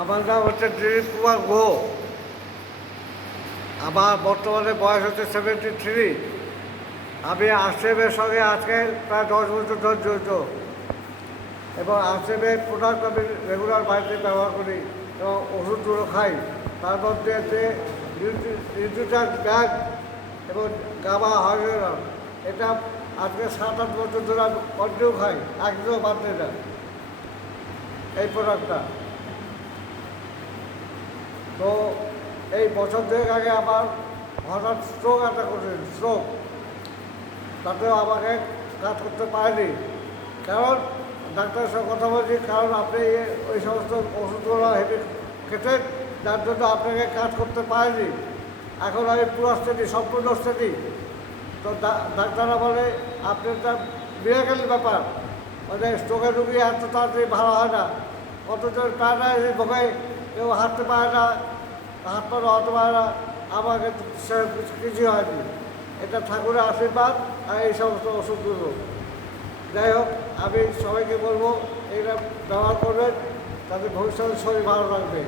আমার হচ্ছে দিলীপ কুমার গো আমার বর্তমানে বয়স হচ্ছে সেভেন্টি থ্রি আমি আরসিএমের সঙ্গে আজকে প্রায় দশ বছর ধরে জড়িত। এবং আরসিএমের প্রোডাক্ট আমি রেগুলার বাড়িতে ব্যবহার করি এবং ওষুধগুলো খাই। তার মধ্যে আছে নিউট্রিশন ব্যাগ এবং গামা হাইড্রোজেন। এটা আজকে সাত আট বছর ধরে আমি কন্টিনিউ খাই, একদম বাদ না। এই প্রোডাক্টটা। তো এই বছর দুয়েক আগে আমার হঠাৎ স্ট্রোক একটা করেছে স্ট্রোক তাতেও আমাকে কাজ করতে পারেনি। কারণ ডাক্তারের সঙ্গে কথা বলছি, কারণ আপনি ওই সমস্ত ওষুধগুলো হেভি খেতেন, যার জন্য আপনাকে কাজ করতে পারেনি। এখন আমি পুরো স্টেডি সম্পূর্ণ স্টেডি তো ডাক্তাররা বলে, আপনি একটা বিরাকালি ব্যাপার। মানে স্ট্রোকের রুগী এত তাড়াতাড়ি ভালো হয় না। কতজন প্যারালাইসিস ভোগে কেউ হাঁটতে পারে না হাত পা হতে পারে না, আমাকে কিছু হয়নি। এটা ঠাকুরের আশীর্বাদ আর এই সমস্ত ওষুধগুলো যাই হোক, আমি সবাইকে বলব এটা ব্যবহার করবেন তাদের ভবিষ্যতে শরীর ভালো রাখবে